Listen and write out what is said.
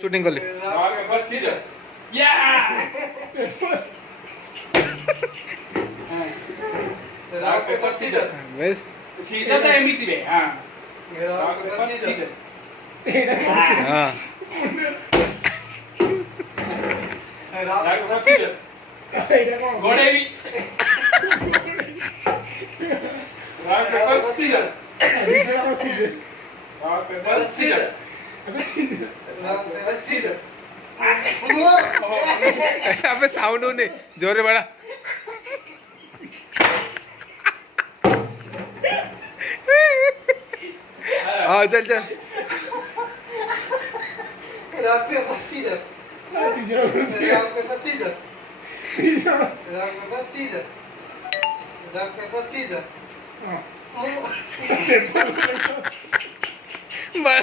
shooting कर ले बस सीजर तो एमिति बे हां सीजर हाँ गोडेवी अबे साउंड होने जोरे बड़ा हाँ चल चल बड़ा